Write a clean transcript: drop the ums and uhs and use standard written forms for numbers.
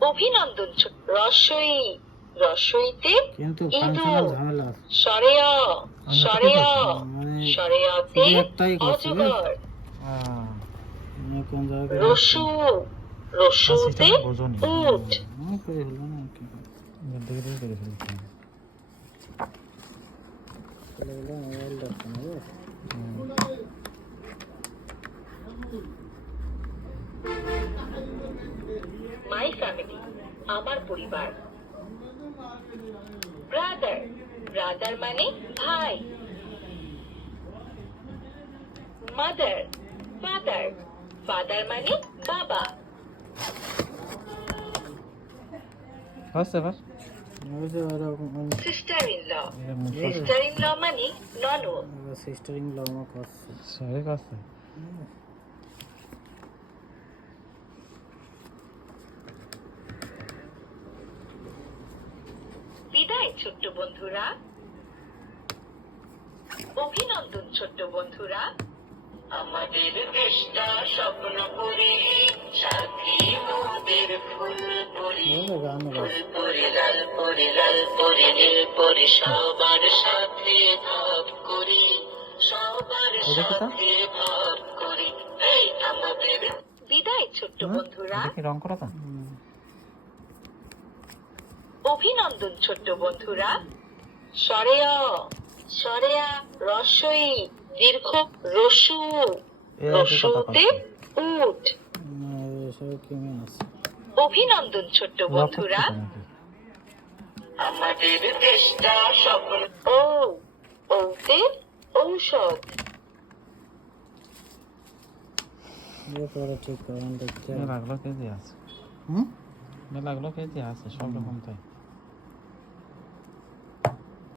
অভিনন্দন রসই রসইতে কিন্তু ইঁদুর ফাংশনাল ঝামেলা আছে সরেয়া সরেয়া মানে সরেয়াতে শুধু একটাই করছে অজগর মানে কোন জায়গায় রসু রসুতে বোঝনি উট করে হলো না কি দেখে দেখে দেখে ফেলছি চলে গেল মোবাইল দেখতে হবে মাই ফ্যামিলি আমার পরিবার ব্রাদার ব্রাদার মানে ভাই মাদার ফাদার ফাদার মানে বাবা বাস এবার ওই যে sister in law sister in law মানে ননদ সিস্টার ইন ল আমার করছে সবাই কাছে বিদায় ছোট্ট বন্ধুরা অভিনন্দন ছোট্ট বন্ধুরা আমাদের দেশটা স্বপ্ন পরি সাথী মোদের ফুল পরি গান ফুল পরি লাল পরি লাল পরি নীল পরি সবার সাথে ভাব করি সবার সাথে ভাব করি এই আমাদের বিদায় ছোট্ট বন্ধুরা দেখি রং করা তো অভিনন্দন ছোট্ট বন্ধুরা সরেয়া সরেয়া রসই দীর্ঘ রসু রসুতে উট সব কেমন আছে অভিনন্দন ছোট্ট বন্ধুরা আমাদের দেশটা স্বপ্ন ও ওতে ঔষধ পরে ঠিক করেন দেখতে লাগলো কেজি আছে লাগলো কেজি আছে সব রকম তাই